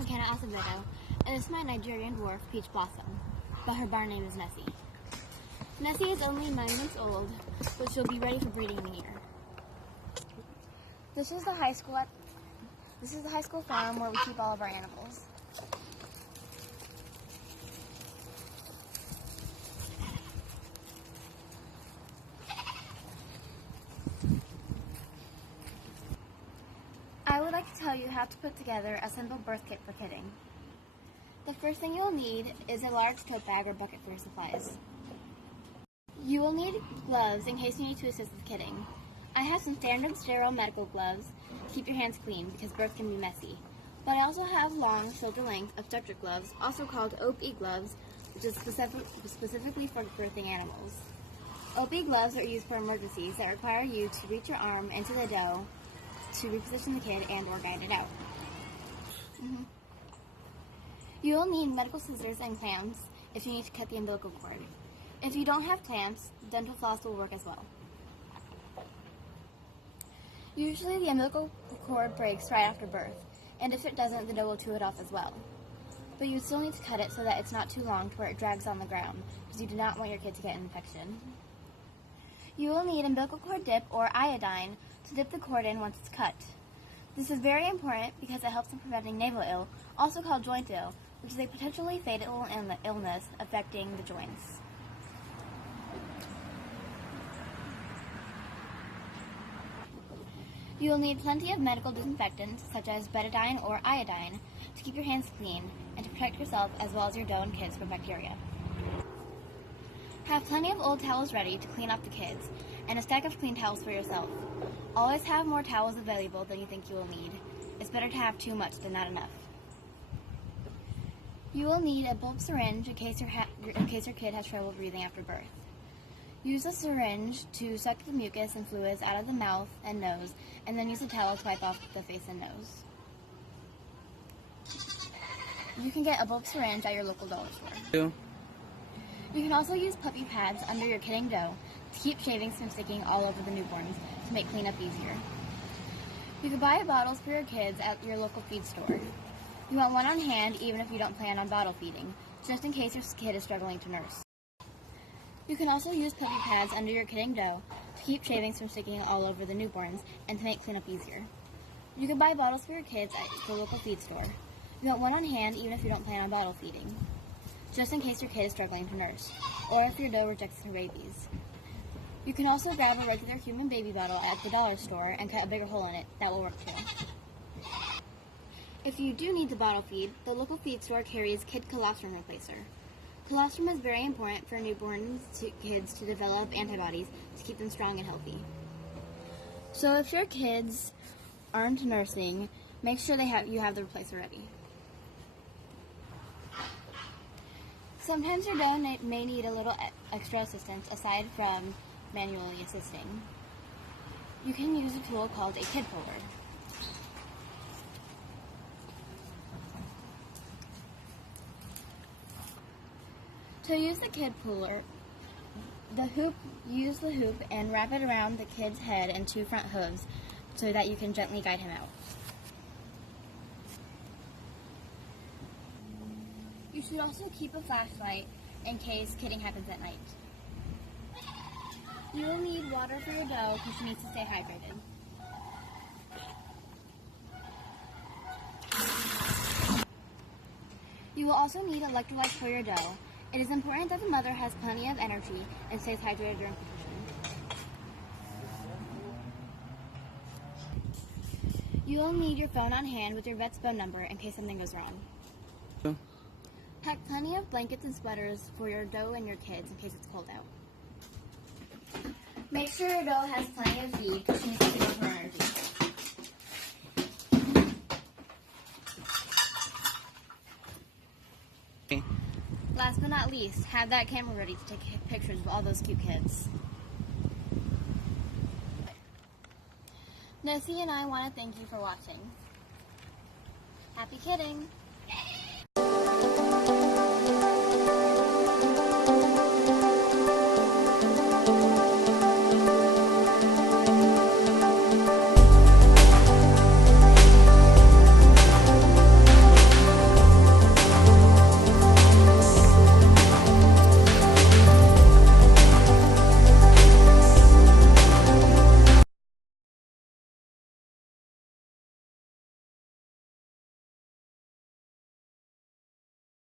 McKenna Acevedo, and this is my Nigerian dwarf, Peach Blossom, but her barn name is Nessie. Nessie is only 9 months old, but she'll be ready for breeding in a year. This is the high school farm where we keep all of our animals. I would like to tell you how to put together a simple birth kit for kidding. The first thing you will need is a large tote bag or bucket for your supplies. You will need gloves in case you need to assist with kidding. I have some standard sterile medical gloves to keep your hands clean because birth can be messy. But I also have long shoulder length obstetric gloves, also called OP gloves, which is specifically for birthing animals. OP gloves are used for emergencies that require you to reach your arm into the dough to reposition the kid and or guide it out. You will need medical scissors and clamps if you need to cut the umbilical cord. If you don't have clamps, dental floss will work as well. Usually the umbilical cord breaks right after birth, and if it doesn't, the dough will chew it off as well. But you still need to cut it so that it's not too long to where it drags on the ground, because you do not want your kid to get an infection. You will need umbilical cord dip or iodine to dip the cord in once it's cut. This is very important because it helps in preventing navel ill, also called joint ill, which is a potentially fatal illness affecting the joints. You will need plenty of medical disinfectants such as betadine or iodine to keep your hands clean and to protect yourself as well as your dough and kids from bacteria. Have plenty of old towels ready to clean off the kids and a stack of clean towels for yourself. Always have more towels available than you think you will need. It's better to have too much than not enough. You will need a bulb syringe in case your kid has trouble breathing after birth. Use the syringe to suck the mucus and fluids out of the mouth and nose, and then use a towel to wipe off the face and nose. You can get a bulb syringe at your local dollar store. You can also use puppy pads under your kidding dough to keep shavings from sticking all over the newborns to make cleanup easier. You can buy bottles for your kids at your local feed store. You want one on hand even if you don't plan on bottle feeding, just in case your kid is struggling to nurse. You can also use puppy pads under your kidding dough to keep shavings from sticking all over the newborns and to make cleanup easier. You can buy bottles for your kids at the local feed store. You want one on hand even if you don't plan on bottle feeding, just in case your kid is struggling to nurse, or if your dough rejects her babies. You can also grab a regular human baby bottle at the dollar store and cut a bigger hole in it. That will work too. If you do need the bottle feed, the local feed store carries kid colostrum replacer. Colostrum is very important for newborn kids to develop antibodies to keep them strong and healthy. So if your kids aren't nursing, make sure you have the replacer ready. Sometimes your dough may need a little extra assistance aside from manually assisting. You can use a tool called a kid puller. To use the kid puller, use the hoop and wrap it around the kid's head and 2 front hooves so that you can gently guide him out. You should also keep a flashlight in case kidding happens at night. You will need water for your dough because she needs to stay hydrated. You will also need electrolytes for your dough. It is important that the mother has plenty of energy and stays hydrated during position. You will need your phone on hand with your vet's phone number in case something goes wrong. Pack plenty of blankets and sweaters for your dough and your kids in case it's cold out. Make sure your dough has plenty of feed because she needs to keep her energy. Last but not least, have that camera ready to take pictures of all those cute kids. Nessie and I want to thank you for watching. Happy kidding!